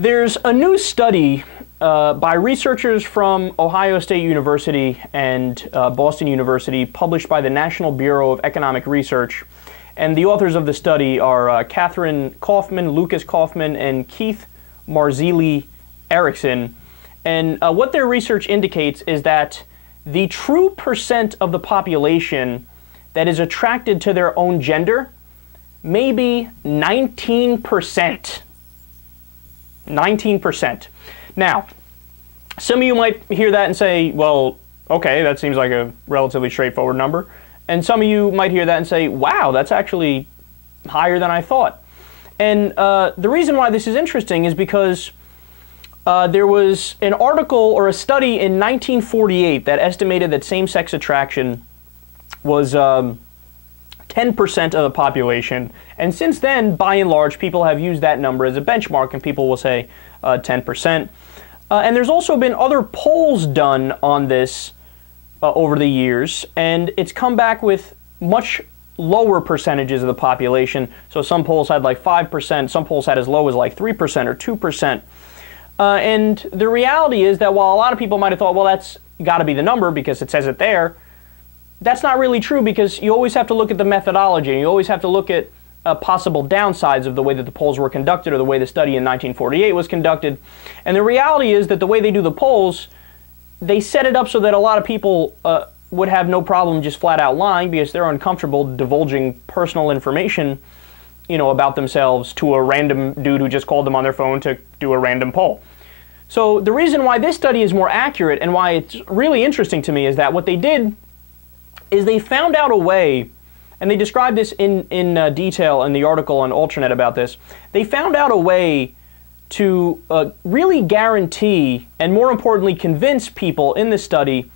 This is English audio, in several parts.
There's a new study by researchers from Ohio State University and Boston University, published by the National Bureau of Economic Research. And the authors of the study are Catherine Kaufman, Lucas Kaufman, and Keith Marzilli Erickson. And what their research indicates is that the true percent of the population that is attracted to their own gender may be 19%. 19%. Now, some of you might hear that and say, well, okay, that seems like a relatively straightforward number. And some of you might hear that and say, wow, that's actually higher than I thought. And the reason why this is interesting is because there was an article or a study in 1948 that estimated that same-sex attraction was 10% of the population. And since then, by and large, people have used that number as a benchmark, and people will say 10%. And there's also been other polls done on this over the years, and it's come back with much lower percentages of the population. So some polls had like 5%, some polls had as low as like 3% or 2%. And the reality is that while a lot of people might have thought, well, that's got to be the number because it says it there, that's not really true, because you always have to look at the methodology, and you always have to look at possible downsides of the way that the polls were conducted or the way the study in 1948 was conducted. And the reality is that the way they do the polls, they set it up so that a lot of people would have no problem just flat out lying because they're uncomfortable divulging personal information, you know, about themselves to a random dude who just called them on their phone to do a random poll. So the reason why this study is more accurate and why it's really interesting to me is that what they did is they found out a way, and they described this in detail in the article on Alternet about this. They found out a way to really guarantee, and more importantly convince people in this study,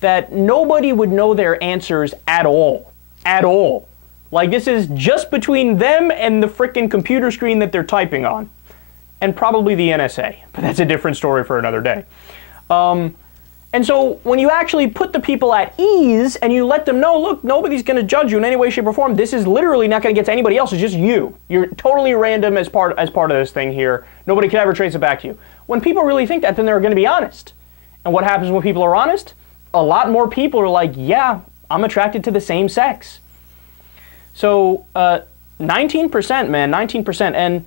that nobody would know their answers at all. At all. Like, this is just between them and the frickin' computer screen that they're typing on. And probably the NSA. But that's a different story for another day. And so when you actually put the people at ease and you let them know, look, nobody's going to judge you in any way, shape, or form. This is literally not going to get to anybody else. It's just you. You're totally random as part of this thing here. Nobody can ever trace it back to you. When people really think that, then they're going to be honest. And what happens when people are honest? A lot more people are like, yeah, I'm attracted to the same sex. So 19%, man, 19%. And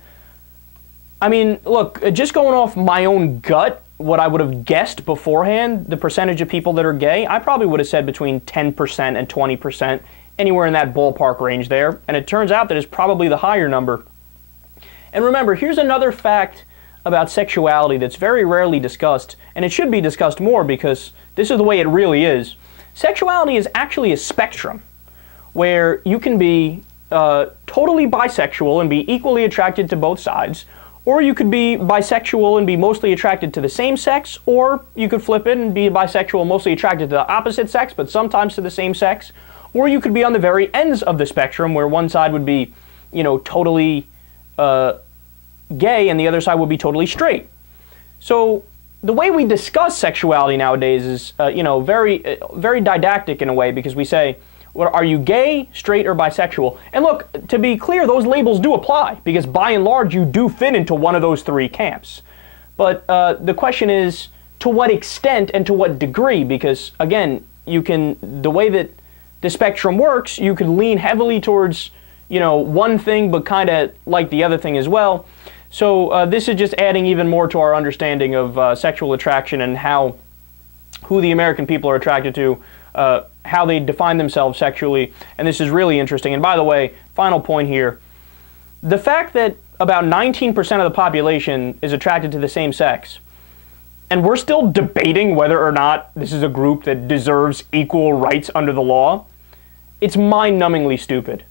I mean, look, just going off my own gut, what I would have guessed beforehand, the percentage of people that are gay, I probably would have said between 10% and 20%, anywhere in that ballpark range there. And it turns out that it's probably the higher number. And remember, here's another fact about sexuality that's very rarely discussed, and it should be discussed more because this is the way it really is. Sexuality is actually a spectrum where you can be totally bisexual and be equally attracted to both sides, or you could be bisexual and be mostly attracted to the same sex, or you could flip it and be bisexual, mostly attracted to the opposite sex, but sometimes to the same sex. Or you could be on the very ends of the spectrum, where one side would be, you know, totally gay, and the other side would be totally straight. So the way we discuss sexuality nowadays is, you know, very didactic in a way, because we say, well, are you gay, straight, or bisexual? And look, to be clear, those labels do apply, because by and large, you do fit into one of those three camps. But the question is, to what extent and to what degree? Because, again, you can, the way that the spectrum works, you could lean heavily towards, you know, one thing, but kind of like the other thing as well. So this is just adding even more to our understanding of sexual attraction and who the American people are attracted to, how they define themselves sexually, and this is really interesting. And by the way, final point here, the fact that about 19% of the population is attracted to the same sex, and we're still debating whether or not this is a group that deserves equal rights under the law, it's mind-numbingly stupid.